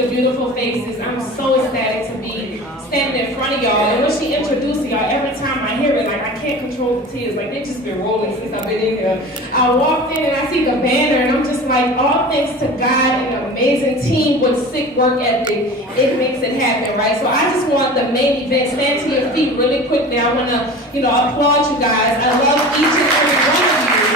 the beautiful faces. I'm so ecstatic to be standing in front of y'all. And when she introduced y'all, every time I hear it, like I can't control the tears. Like they just been rolling since I've been in here. I walked in and I see the banner and I'm just like, all thanks to God and an amazing team with sick work ethic, it makes it happen, right? So I just want the main event, stand to your feet really quickly. I want to, applaud you guys. I love each and every one of you.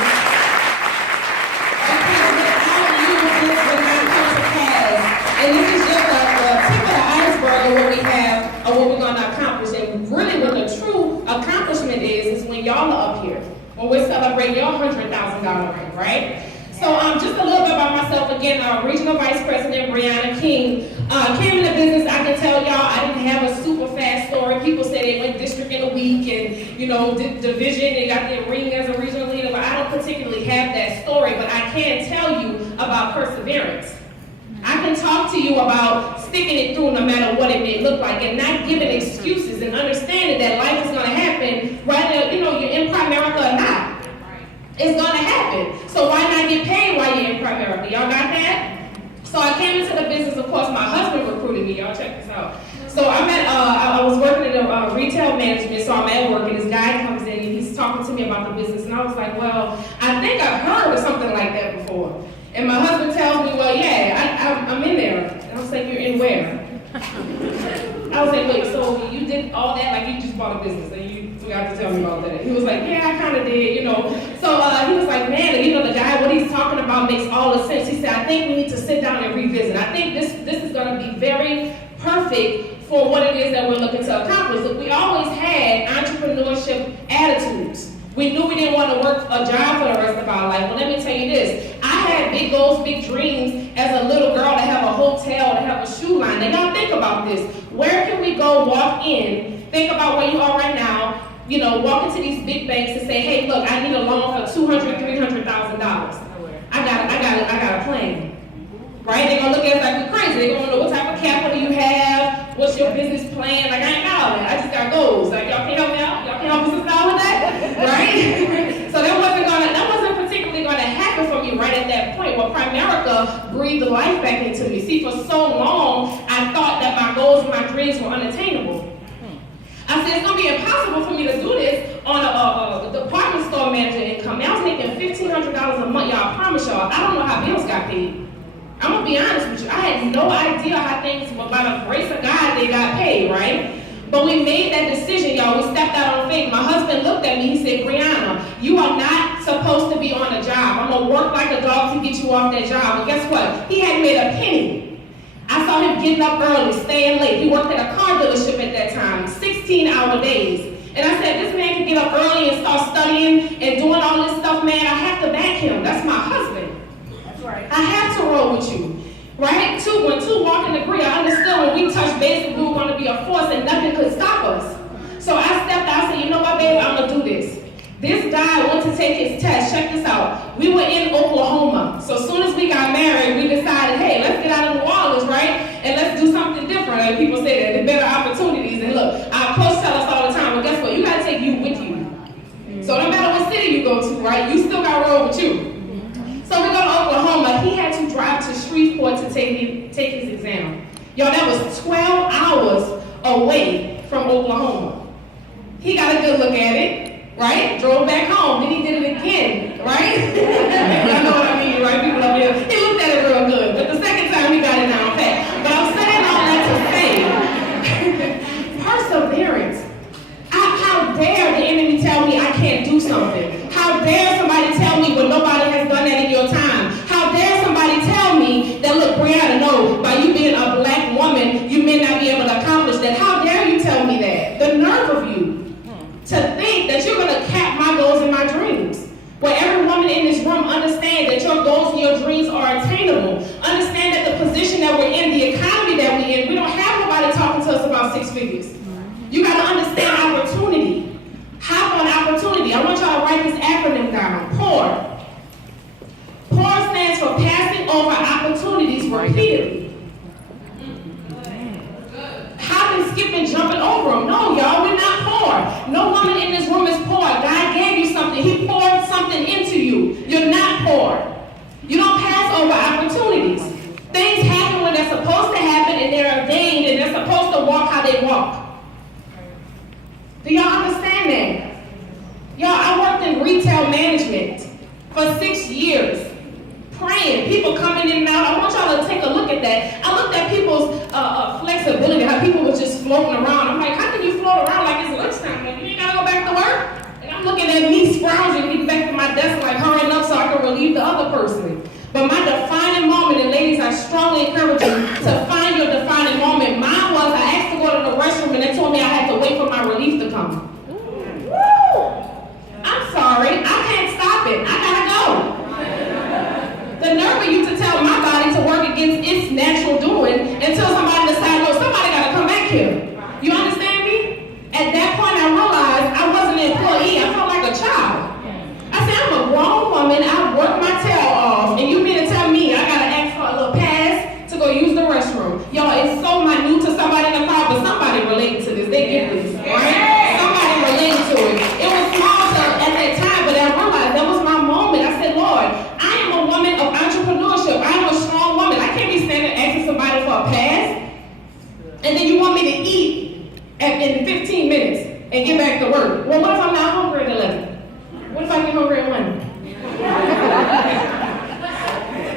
And this is just the tip of the iceberg of what we have, of what we're going to accomplish. And really what the true accomplishment is when y'all are up here, when we're celebrating your $100,000 ring, right? So just a little bit about myself. Again, Regional Vice President Brianna King. Came in the business, I can tell y'all, I didn't have a super fast story. People say they went district in a week and, did division and got their ring as a regional leader. But I don't particularly have that story, but I can tell you about perseverance. I can talk to you about sticking it through no matter what it may look like and not giving excuses and understanding that life is going to happen whether, you're in Primerica or not. It's going to happen. So why not get paid while you're in Primerica? Y'all got that? So I came into the business, of course, my husband recruited me. Y'all check this out. So I was working in retail management, so I'm at work and this guy comes in and he's talking to me about the business and I was like, well, I think I've heard of something like that before. And my husband tells me, well, yeah, I'm in there. And I was like, you're in where? I was like, wait, so you did all that? Like, you just bought a business and you forgot to tell me about that. He was like, yeah, I kind of did, So he was like, man, the guy, what he's talking about makes all the sense. He said, I think we need to sit down and revisit. I think this is going to be very perfect for what it is that we're looking to accomplish. Look, we always had entrepreneurship attitudes. We knew we didn't want to work a job for the rest of our life. Well, let me tell you this. I had big goals, big dreams as a little girl to have a hotel, to have a shoe line. Now, y'all think about this. Where can we go walk in, think about where you are right now, walk into these big banks and say, hey, look, I need a loan for $200,000, $300,000. I got a plan. Right? They're going to look at us like we're crazy. They're going to know what type of capital you have, what's your business plan. Like, I ain't got all that. I just got goals. Like, y'all can help me out? Y'all can help us out with that? Right? So that wasn't particularly going to happen for me right at that point. Well, Primerica breathed life back into me. See, for so long, I thought that my goals and my dreams were unattainable. I said, it's going to be impossible for me to do this on a department store manager income. I was making $1,500 a month. Y'all, I promise y'all, I don't know how bills got paid. I'm going to be honest with you. I had no idea how things, by the grace of God, they got paid, right? But we made that decision, y'all. We stepped out on faith. My husband looked at me. He said, Brianna, you are not supposed to be on a job. I'm going to work like a dog to get you off that job. But guess what? He hadn't made a penny. I saw him getting up early, staying late. He worked at a car dealership at that time, 16-hour days. And I said, this man can get up early and start studying and doing all this stuff, man. I have to back him. That's my husband. That's right. I have to roll with you. Right? When two walk in agree, I understood when we touched base, we were going to be a force and nothing could stop us. So I stepped out and said, you know what, baby, I'm going to do this. This guy went to take his test. Check this out. We were in Oklahoma. So as soon as we got married, we decided, hey, let's get out of New Orleans, right? And let's do something different. Like people say that, there better opportunities. And look, our coach tell us all the time, well, guess what? You got to take you with you. So no matter what city you go to, right, you still got to roll with you. So we go to Oklahoma. He had to drive to Shreveport to take his exam. Y'all, that was 12 hours away from Oklahoma. He got a good look at it, right? Drove back home. Then he did it again, right? Y'all know what I mean, right? People up here. He looked at it real good. But the second time, he got it down pat. But I'm saying all that to say, perseverance. How dare the enemy tell me I can't do something? How dare somebody tell me when nobody has done that in your time? How dare somebody tell me that, look, Brianna, no, by you being a black woman, you may not be able to accomplish that. How dare you tell me that? The nerve of you to think that you're going to cap my goals and my dreams. Where every woman in this room understands that your goals and your dreams are attainable. Understand that the position that we're in, the economy that we're in, we don't have nobody talking to us about six figures. You got to understand opportunity. Hop on opportunity. I want y'all to write this acronym down. POUR. POUR stands for passing over opportunities repeatedly. Hopping, skipping, jumping over them. No, y'all, we're not poor. No woman in this room is poor. God gave you something. He poured something into you. You're not poor. You don't pass over opportunities. Things happen when them that's supposed to happen, and they're ordained, and they're supposed to walk how they walk. Do y'all understand that? Y'all, I worked in retail management for 6 years. Praying, people coming in and out. I want y'all to take a look at that. I looked at people's flexibility, how people were just floating around. I'm like, how can you float around like it's lunchtime? Like, you ain't gotta go back to work? And I'm looking at me scrounging, getting back to my desk, like hurrying up so I can relieve the other person. But my defining moment, and ladies, I strongly encourage you to find your defining moment. Mine was, I asked to go to the restroom and they told me I had to wait for my relief to come. Woo! I'm sorry, I can't stop it. I gotta go. The nerve of you to tell my body to work against its natural doing until somebody decides, no, somebody gotta come back here. You understand me? At that point, I realized I wasn't an employee. I felt like a child. I said, I'm a grown woman. I worked my tail off, and you mean to tell me I gotta ask for a little pass to go use the restroom? Y'all, it's so minute to somebody in the crowd, but somebody related to this. They get this, right? Somebody related to it. It was small stuff at that time, but I realized that was my moment. I said, Lord, I am a woman of entrepreneurship. I am a strong woman. I can't be standing asking somebody for a pass, and then you want me to eat in 15 minutes and get back to work. Well, what if I'm not hungry at 11? What if I get hungry at 1?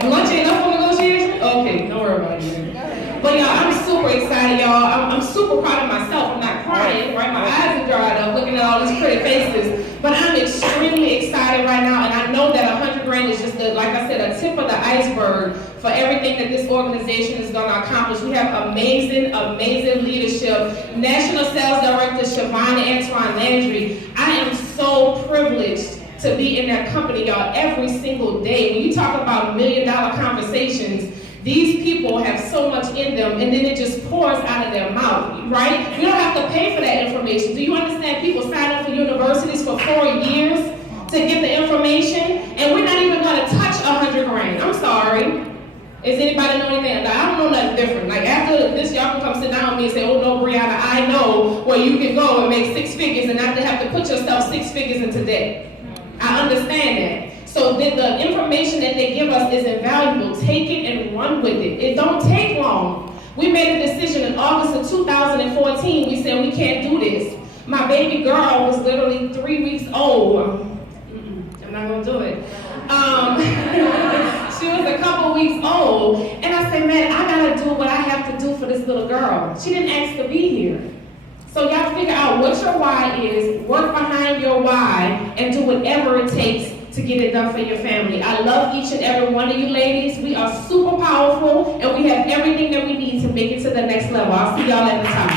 Lunch ain't enough for negotiation? Okay, don't worry about it. But y'all, I'm super excited, y'all. I'm super proud of myself. I'm not crying, right? My eyes are dried up looking at all these pretty faces. But I'm extremely excited right now, and I know that 100 grand is just, like I said, a tip of the iceberg for everything that this organization is going to accomplish. We have amazing, amazing leadership. National Sales Director Siobhan Antoine Landry. I am so privileged to be in that company, y'all, every single day. When you talk about $1 million conversations, these people have so much in them, and then it just pours out of their mouth, right? You don't have to pay for that information. Do you understand people sign up for universities for 4 years to get the information, and we're not even going to touch 100 grand? I'm sorry. Does anybody know anything? I don't know nothing different. Like after this, y'all can come sit down with me and say, oh no, Brianna, I know where you can go and make 6 figures and not to have to put yourself 6 figures into debt. I understand that. So the information that they give us is invaluable. Take it and run with it. It don't take long. We made a decision in August of 2014. We said we can't do this. My baby girl was literally 3 weeks old. I'm not gonna do it. She was a couple weeks old, and I said, man, I gotta do what I have to do for this little girl. She didn't ask to be here. So y'all figure out what your why is, work behind your why, and do whatever it takes to get it done for your family. I love each and every one of you ladies. We are super powerful, and we have everything that we need to make it to the next level. I'll see y'all at the top.